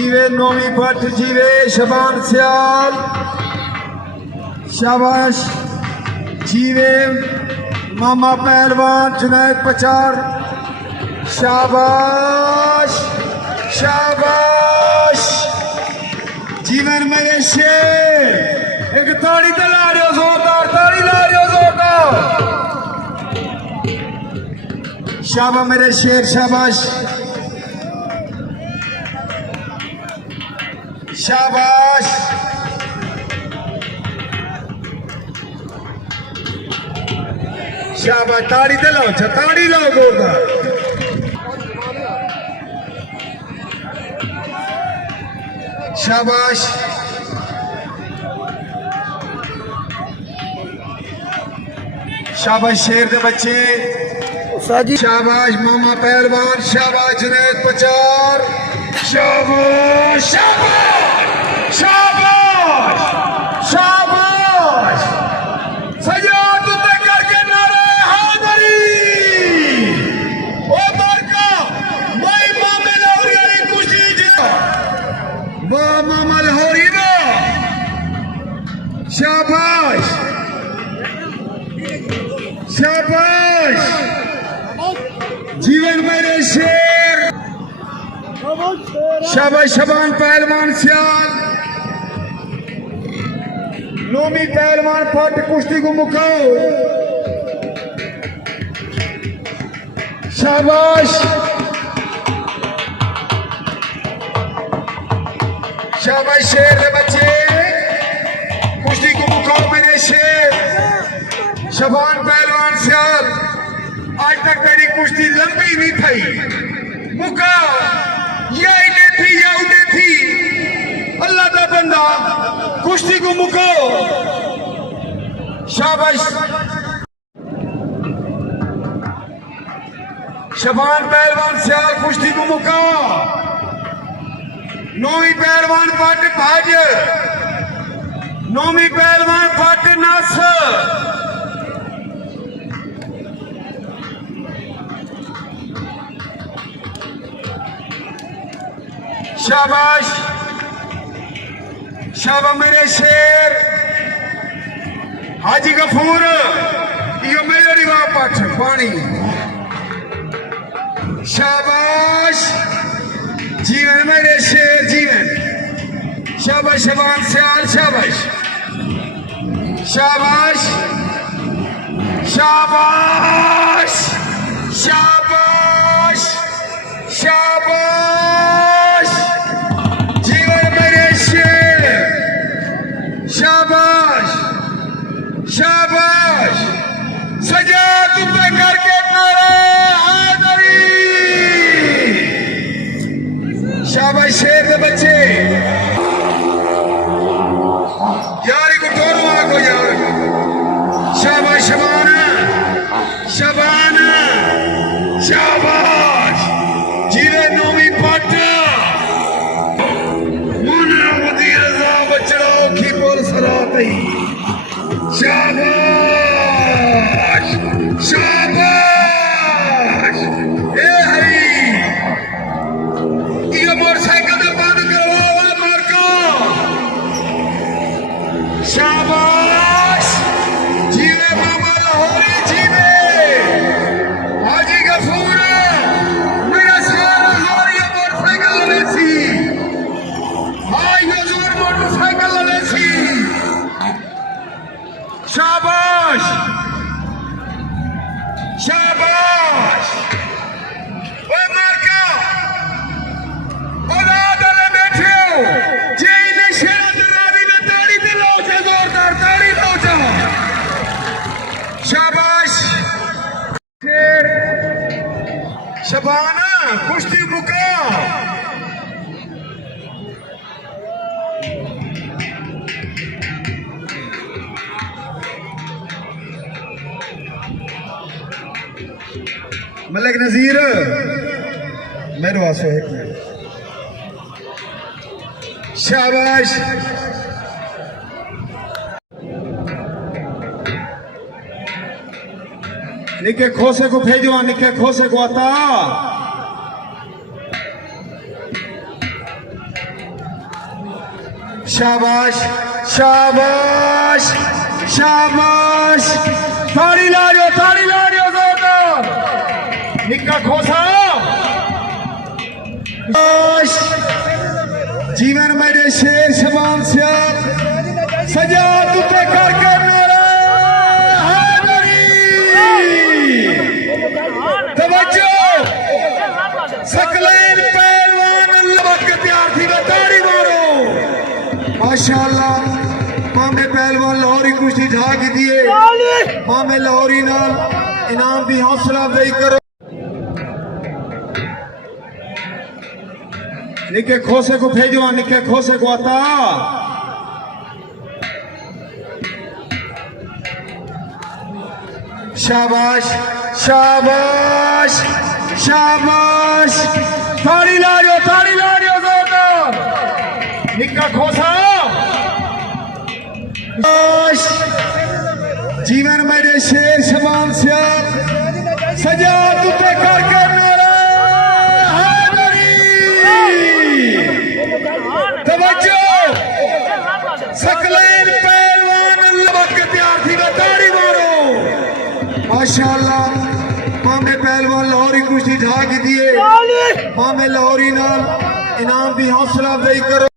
जीवे नौमी भट्ट जीवे शबान सियाल शाबाश जीवे मामा पहलवान जुनैद पचार शाबाश शाबाश जीवन मेरे शेर एक ताड़ी तो ला रहे हो जोरदार ताड़ी ला रहे हो जोरदार शाबाश मेरे शेर शाबाश शाबाश शाबाश ताड़ी ते लाओ ताड़ी लाओ जोरदार शाबाश शाबाश शेर दे बच्चे शाबाश मामा पहलवान शाबाश जुनैद पचार शाबाश शाबाश शाबाश शाबाश सजाद उते करके नारे हैदरी ओ बरका मैं मामे लाहौरी वाली कुश्ती जीता वाह मामा लाहौरी वाह शाबाश शाबाश जीवन मेरे शेर शाबाश शबान पहलवान सियाल नौमी पहलवान फट कुश्ती को मुकाओ शाबाश शाबाश शेर के बच्चे कुश्ती को मुकाओ मेरे शेर शबान पहलवान सियाल आज तक तेरी कुश्ती लंबी नहीं थी मुका ये इने थी या उन्हें थी अल्लाह का बंदा कुश्ती को मुकाओ शाबाश शबान पहलवान सियाल कुश्ती को मुकाओ नौवीं पहलवान पट भाज नौवीं पहलवान पट नस शाबाश शाबाश मेरे शेर हाजी गफूर यो मेरी वाह पठ पानी शाबाश जीवन मेरे शेर जीवन शाबाश शबान सियाल शाबाश शाबाश शाबाश शाबाश शाबाश शाबाश शाबाश सजा तुमने करके नारे हैदरी शाबाश शेर के बच्चे यार को टोरो आगो यार शाबाश शबाना शबाना शाबाश जीवे नौमी पट बचड़ाओ की बोल सराती शाबाश शाबाश ए हरी ये मोटरसाइकिल ने बंद करवाओ मार्को शाबाश जीवे मामा लाहौरी जीवे हाजी गफूर मेरा शेर लाहौरी मोटरसाइकिल लेसी हाय हुजूर मोटरसाइकिल लेसी शाबाश शाबाश ओए मार्का औलाद वाले बैठे हो जे इन्हें शेर दरावी में ताड़ी पे लो जा जोरदार ताड़ी लो जा शाबाश शेर शबाना कुश्ती मुका मलिक नजीर मेरे वास्ते एक मिनट शाबाश निके खोसे को भेजो निके खोसे को आता शाबाश शाबाश शाबाश ताड़ी ला रहे हो जोरदार निक्का खोसा शाबाश जीवन मेरे शेर शबान सियाल सजा तुझे करके मेरा हैदरी तवज्जो सकलैन पहलवान अल्लाह के तैयार थी ताड़ी मारो माशाअल्लाह मामे पहलवान लाहौरी कुश्ती ढा के दिए मामे लाहौरी नाल इनाम दी हौसला अफजाई करो निके खोसे को भेजो निके खोसे को आता शाबाश शाबाश शाबाश ताड़ी ला रहे हो जोरदार निक्का खोसा शाबाश जीवन मेरे शेर शबान सियाल सजा तुझे करके मेरा हैदरी तवज्जो सकलैन पहलवान अल्लाह के तैयार थी ताड़ी मारो माशाअल्लाह मामे पहलवान लाहौरी कुश्ती ढा के दिए मामे लाहौरी नाल इनाम दी हौसला अफजाई करो